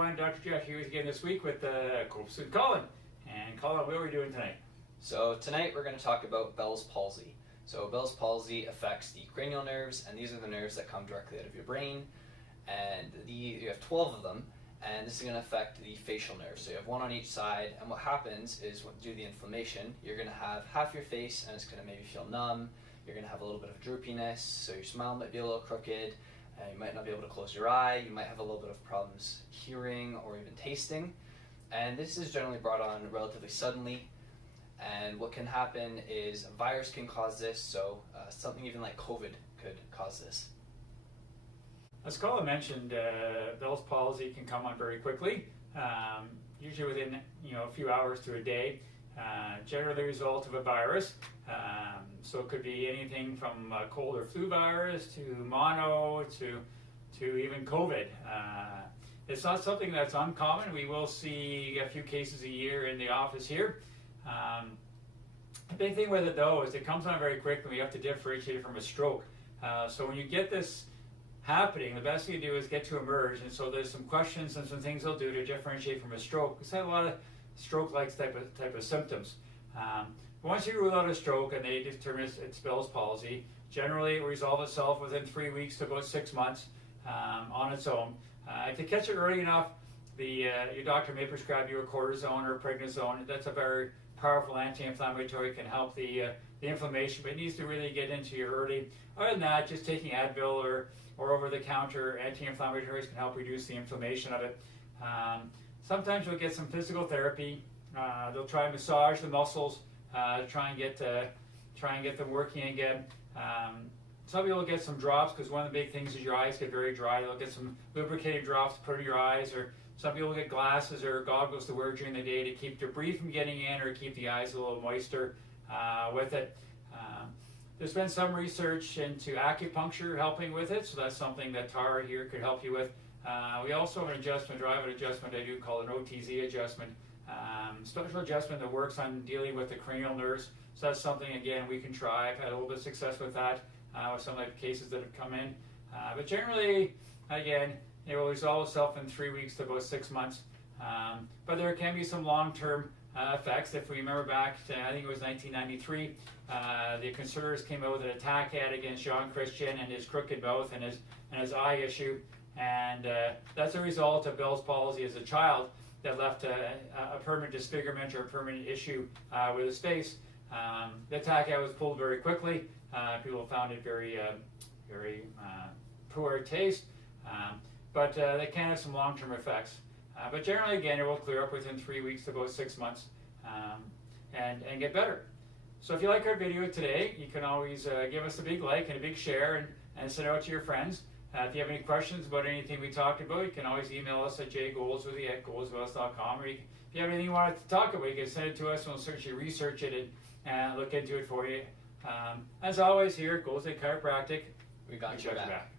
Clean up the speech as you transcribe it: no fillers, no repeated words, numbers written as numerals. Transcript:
everyone, Dr. Jeff here again this week with Colin. And Colin, what are we doing tonight? So tonight we're going to talk about Bell's palsy. So Bell's palsy affects the cranial nerves, and these are the nerves that come directly out of your brain. And you have 12 of them, and this is going to affect the facial nerves. So you have one on each side, and what happens is due to the inflammation, you're going to have half your face, and it's going to maybe feel numb. You're going to have a little bit of droopiness, so your smile might be a little crooked. You might not be able to close your eye. You might have a little bit of problems hearing or even tasting. And this is generally brought on relatively suddenly. And what can happen is a virus can cause this, so something even like COVID could cause this. As Colin mentioned, Bell's palsy can come on very quickly, usually within a few hours to a day. Generally the result of a virus. So it could be anything from cold or flu virus to mono to even COVID. It's not something that's uncommon. We will see a few cases a year in the office here. The big thing with it though is it comes on very quick and we have to differentiate it from a stroke. So when you get this happening, the best thing to do is get to emerge, and so there's some questions and some things they'll do to differentiate from a stroke. It's had a lot of stroke-like type of symptoms. Once you rule out a stroke and they determine it's Bell's palsy, generally it will resolve itself within 3 weeks to about 6 months on its own. If you catch it early enough, your doctor may prescribe you a cortisone or a prednisone. That's a very powerful anti-inflammatory, can help the inflammation, but it needs to really get into you early. Other than that, just taking Advil or over-the-counter anti-inflammatories can help reduce the inflammation of it. Sometimes you'll get some physical therapy. They'll try and massage the muscles to try and get them working again. Some people will get some drops because one of the big things is your eyes get very dry. They'll get some lubricating drops to put in your eyes, or some people will get glasses or goggles to wear during the day to keep debris from getting in or keep the eyes a little moister with it. There's been some research into acupuncture helping with it, so that's something that Tara here could help you with. We also have an adjustment, or I have an adjustment I do called an OTZ adjustment. Special adjustment that works on dealing with the cranial nerves. So that's something, again, we can try. I've had a little bit of success with that with some of the cases that have come in. But generally, again, it will resolve itself in 3 weeks to about 6 months. But there can be some long-term effects. If we remember back to, I think it was 1993, the Conservatives came out with an attack ad against Jean Chrétien and his crooked mouth and his eye issue. And that's a result of Bell's palsy as a child that left a permanent disfigurement or a permanent issue with his face. The attack ad was pulled very quickly. People found it very poor taste, but they can have some long-term effects. But generally, again, it will clear up within 3 weeks to about 6 months and get better. So if you like our video today, you can always give us a big like and a big share and send it out to your friends. If you have any questions about anything we talked about, you can always email us at jgoldsworthy@goldswells.com, or if you have anything you want to talk about, you can send it to us and we'll certainly research it and look into it for you. As always, here at Goldsworthy Chiropractic, We got your back.